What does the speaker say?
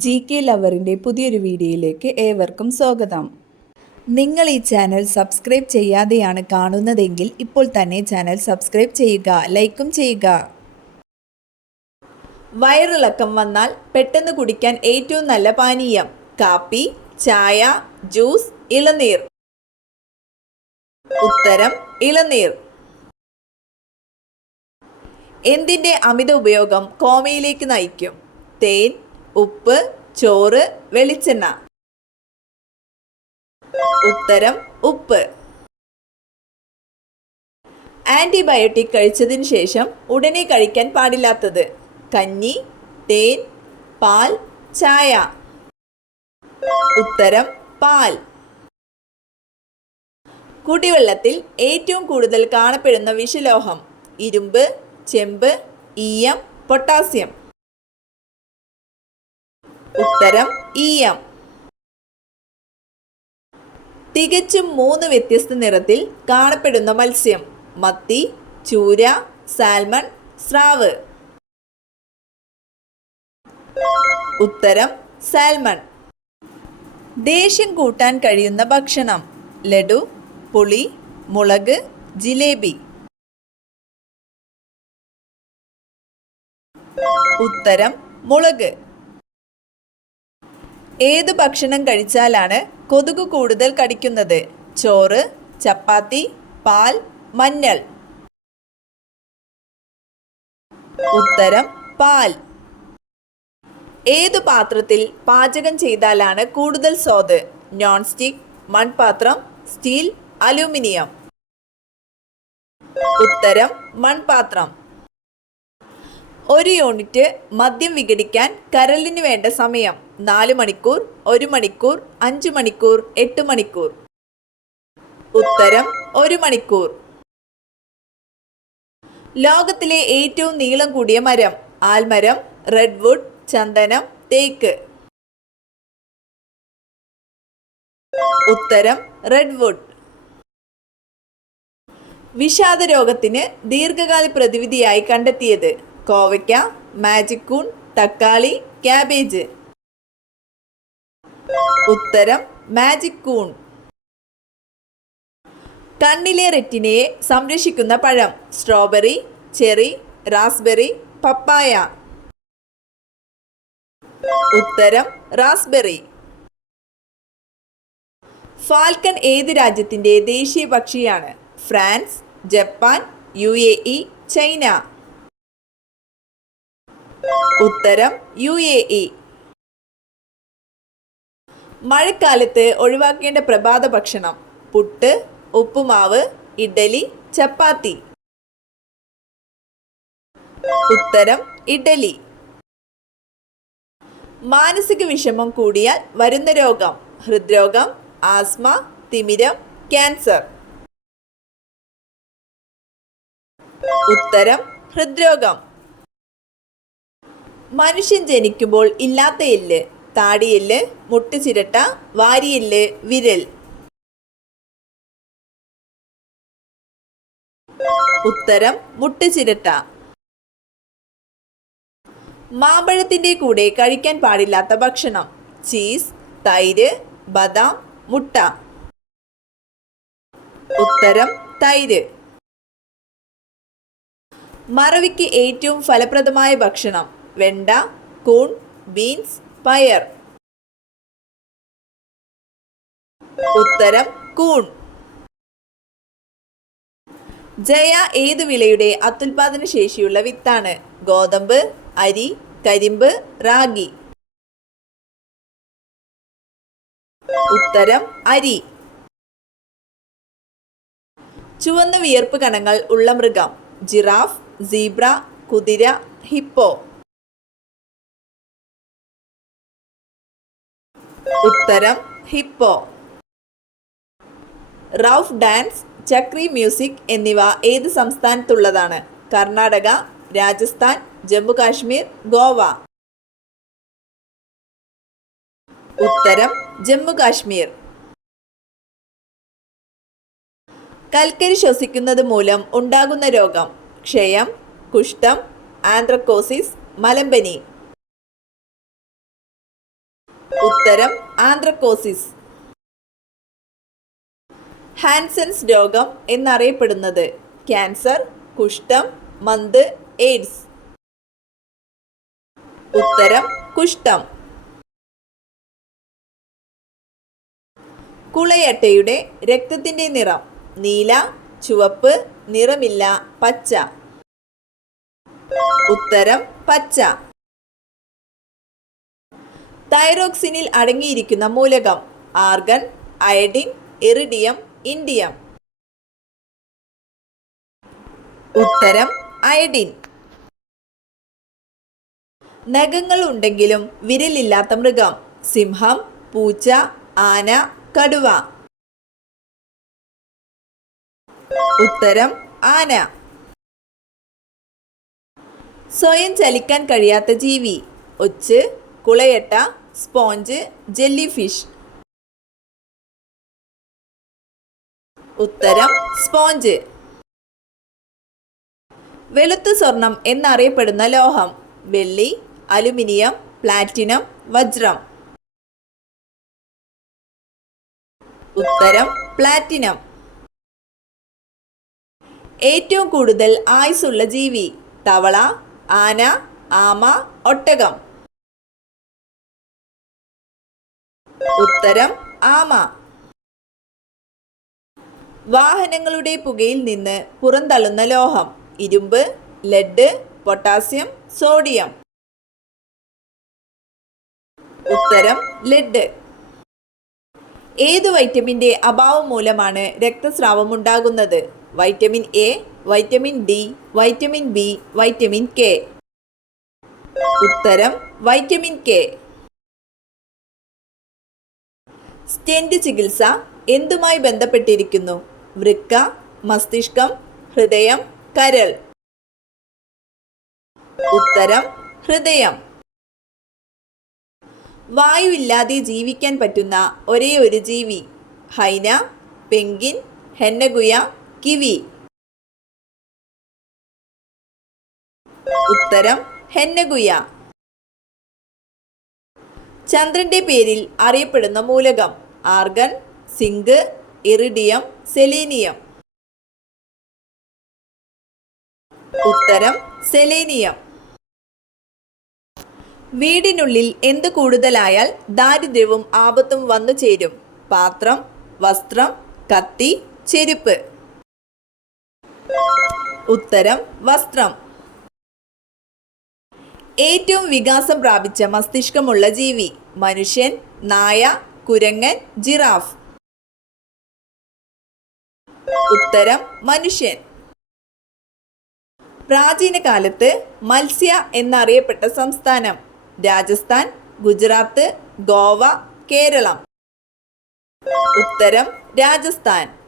GK ലവറിൻ്റെ പുതിയൊരു വീഡിയോയിലേക്ക് ഏവർക്കും സ്വാഗതം. നിങ്ങൾ ഈ ചാനൽ സബ്സ്ക്രൈബ് ചെയ്യാതെയാണ് കാണുന്നതെങ്കിൽ ഇപ്പോൾ തന്നെ ചാനൽ സബ്സ്ക്രൈബ് ചെയ്യുക, ലൈക്കും ചെയ്യുക. വയറിളക്കം വന്നാൽ പെട്ടെന്ന് കുടിക്കാൻ ഏറ്റവും നല്ല പാനീയം കാപ്പി, ചായ, ജ്യൂസ്, ഇളനീർ. ഉത്തരം ഇളനീർ. എന്തിൻ്റെ അമിത ഉപയോഗം കോമയിലേക്ക് നയിക്കും? തേൻ, ഉപ്പ്, ചോറ്, വെളിച്ചെണ്ണ. ഉത്തരം ഉപ്പ്. ആന്റിബയോട്ടിക് കഴിച്ചതിന് ശേഷം ഉടനെ കഴിക്കാൻ പാടില്ലാത്തത്? കഞ്ഞി, തേൻ, പാൽ, ചായ. ഉത്തരം പാൽ. കുടിവെള്ളത്തിൽ ഏറ്റവും കൂടുതൽ കാണപ്പെടുന്ന വിഷലോഹം? ഇരുമ്പ്, ചെമ്പ്, ഈയം, പൊട്ടാസ്യം. ഉത്തരം ഈയം. തികച്ചും 3 വ്യത്യസ്ത നിറത്തിൽ കാണപ്പെടുന്ന മത്സ്യം? മത്തി, ചൂര, സാൽമൺ, സ്രാവ്. ഉത്തരം സാൽമൺ. ദേഷ്യം കൂട്ടാൻ കഴിയുന്ന ഭക്ഷണം? ലഡു, പുളി, മുളക്, ജിലേബി. ഉത്തരം മുളക്. ഏത് ഭക്ഷണം കഴിച്ചാലാണ് കൊതുക് കൂടുതൽ കടിക്കുന്നത്? ചോറ്, ചപ്പാത്തി, പാൽ, മഞ്ഞൾ. ഉത്തരം പാൽ. ഏതു പാത്രത്തിൽ പാചകം ചെയ്താലാണ് കൂടുതൽ സ്വാദ്? നോൺ സ്റ്റിക്ക്, മൺപാത്രം, സ്റ്റീൽ, അലൂമിനിയം. ഉത്തരം മൺപാത്രം. ഒരു യൂണിറ്റ് മദ്യം വിഘടിക്കാൻ കരളിന് വേണ്ട സമയം? 4 മണിക്കൂർ, 1 മണിക്കൂർ, 5 മണിക്കൂർ, 8 മണിക്കൂർ. ഉത്തരം 1 മണിക്കൂർ. ലോകത്തിലെ ഏറ്റവും നീളം കൂടിയ മരം? ആൽമരം, റെഡ്വുഡ്, ചന്ദനം, തേക്ക്. ഉത്തരം റെഡ്വുഡ്. വിഷാദ രോഗത്തിന് ദീർഘകാല പ്രതിവിധിയായി കണ്ടെത്തിയത്? കോവയ്ക്ക, മാജിക് കൂൺ, തക്കാളി, ക്യാബേജ്. ഉത്തരം മാജിക് കൂൺ. കണ്ണിലെ റെറ്റിനയെ സംരക്ഷിക്കുന്ന പഴം? സ്ട്രോബെറി, ചെറി, റാസ്ബെറി, പപ്പായ. ഉത്തരം റാസ്ബെറി. ഫാൽക്കൺ ഏത് രാജ്യത്തിൻ്റെ ദേശീയ പക്ഷിയാണ്? France, Japan, UAE, China. ഉത്തരം UAE. മഴക്കാലത്ത് ഒഴിവാക്കേണ്ട പ്രഭാത ഭക്ഷണം? പുട്ട്, ഉപ്പുമാവ്, ഇഡ്ഡലി, ചപ്പാത്തി. ഉത്തരം ഇഡ്ഡലി. മാനസിക വിഷമം കൂടിയാൽ വരുന്ന രോഗം? ഹൃദ്രോഗം, ആസ്മ, തിമിരം, ക്യാൻസർ. ഉത്തരം ഹൃദ്രോഗം. മനുഷ്യൻ ജനിക്കുമ്പോൾ ഇല്ലാത്ത എല്ല്? താടിയെല്ല്, മുട്ടുചിരട്ട, വാരിയെല്ല്, വിരൽ. ഉത്തരം മുട്ടുചിരട്ട. മാമ്പഴത്തിൻ്റെ കൂടെ കഴിക്കാൻ പാടില്ലാത്ത ഭക്ഷണം? ചീസ്, തൈര്, ബദാം, മുട്ട. ഉത്തരം തൈര്. മറവിക്ക് ഏറ്റവും ഫലപ്രദമായ ഭക്ഷണം? വെണ്ട, കൂൺ, ബീൻസ്, പയർ. ഉത്തരം കൂൺ. ജയ ഏതു വിളയുടെ അത്യുൽപാദന ശേഷിയുള്ള വിത്താണ്? ഗോതമ്പ്, അരി, കരിമ്പ്, റാഗി. ഉത്തരം അരി. ചുവന്ന വിയർപ്പ് കണങ്ങൾ ഉള്ള മൃഗം? ജിറാഫ്, സീബ്ര, കുതിര, ഹിപ്പോ. ഉത്തരം ഹിപ്പോ. റൌഫ് ഡാൻസ്, ചക്രി മ്യൂസിക് എന്നിവ ഏത് സംസ്ഥാനത്തുള്ളതാണ്? കർണാടക, രാജസ്ഥാൻ, ജമ്മു കാശ്മീർ, ഗോവ. ഉത്തരം ജമ്മു കാശ്മീർ. കൽക്കരി ശ്വസിക്കുന്നത് മൂലം ഉണ്ടാകുന്ന രോഗം? ക്ഷയം, കുഷ്ഠം, ആന്ത്രക്കോസിസ്, മലമ്പനി. ഉത്തരം ആന്ത്രക്കോസിസ്. ഹാൻസൻസ് രോഗം എന്നറിയപ്പെടുന്നത് ക്യാൻസർ, കുഷ്ഠം, മന്ത്, എയ്ഡ്സ്. ഉത്തരം കുഷ്ഠം. കുളയട്ടയുടെ രക്തത്തിന്റെ നിറം നീല, ചുവപ്പ്, നിറമില്ല, പച്ച. ഉത്തരം പച്ച. തൈറോക്സിനിൽ അടങ്ങിയിരിക്കുന്ന മൂലകം ആർഗൺ, അയഡിൻ, ഇറിഡിയം, ഇൻഡിയം. ഉത്തരം അയഡിൻ. നഖങ്ങൾ ഉണ്ടെങ്കിലും വിരലില്ലാത്ത മൃഗം സിംഹം, പൂച്ച, ആന, കടുവ. ഉത്തരം ആന. സ്വയം ചലിക്കാൻ കഴിയാത്ത ജീവി ഒച്ച്, കുളയട്ട, സ്പോഞ്ച്, ജെല്ലി ഫിഷ്. ഉത്തരം സ്പോഞ്ച്. വെളുത്ത സ്വർണം എന്നറിയപ്പെടുന്ന ലോഹം വെള്ളി, അലുമിനിയം, പ്ലാറ്റിനം, വജ്രം. ഉത്തരം പ്ലാറ്റിനം. ഏറ്റവും കൂടുതൽ ആയുസ്സുള്ള ജീവി തവള, ആന, ആമ, ഒട്ടകം. ഉത്തരം ആമ. വാഹനങ്ങളുടെ പുകയിൽ നിന്ന് പുറന്തള്ളുന്ന ലോഹം ഇരുമ്പ്, ലെഡ്, പൊട്ടാസ്യം, സോഡിയം. ഉത്തരം ലെഡ്. ഏത് വൈറ്റമിൻ്റെ അഭാവം മൂലമാണ് രക്തസ്രാവം ഉണ്ടാകുന്നത്? Vitamin A, vitamin D, vitamin B, vitamin K. ഉത്തരം വൈറ്റമിൻ കെ. സ്റ്റെന്റ് ചികിത്സ എന്തുമായി ബന്ധപ്പെട്ടിരിക്കുന്നു? വൃക്ക, മസ്തിഷ്കം, ഹൃദയം, കരൾ. ഉത്തരം ഹൃദയം. വായുവില്ലാതെ ജീവിക്കാൻ പറ്റുന്ന ഒരേ ഒരു ജീവി ഹൈന, പെൻഗ്വിൻ, ഹെന്നഗുയ, കിവി. ഉത്തരം ഹെന്നഗുയ. ചന്ദ്രന്റെ പേരിൽ അറിയപ്പെടുന്ന മൂലകം ആർഗൺ, സിങ്ക്, ഇറിഡിയം, സെലീനിയം. ഉത്തരം സെലേനിയം. വീടിനുള്ളിൽ എന്ത് കൂടുതലായാൽ ദാരിദ്ര്യവും ആപത്തും വന്നു ചേരും? പാത്രം, വസ്ത്രം, കത്തി, ചെരുപ്പ്. ഉത്തരം വസ്ത്രം. ഏറ്റവും വികാസം പ്രാപിച്ച മസ്തിഷ്കമുള്ള ജീവി മനുഷ്യൻ, നായ, കുരങ്ങൻ, ജിറാഫ്. ഉത്തരം മനുഷ്യൻ. പ്രാചീന കാലത്ത് മത്സ്യ എന്നറിയപ്പെട്ട സംസ്ഥാനം രാജസ്ഥാൻ, ഗുജറാത്ത്, ഗോവ, കേരളം. ഉത്തരം രാജസ്ഥാൻ.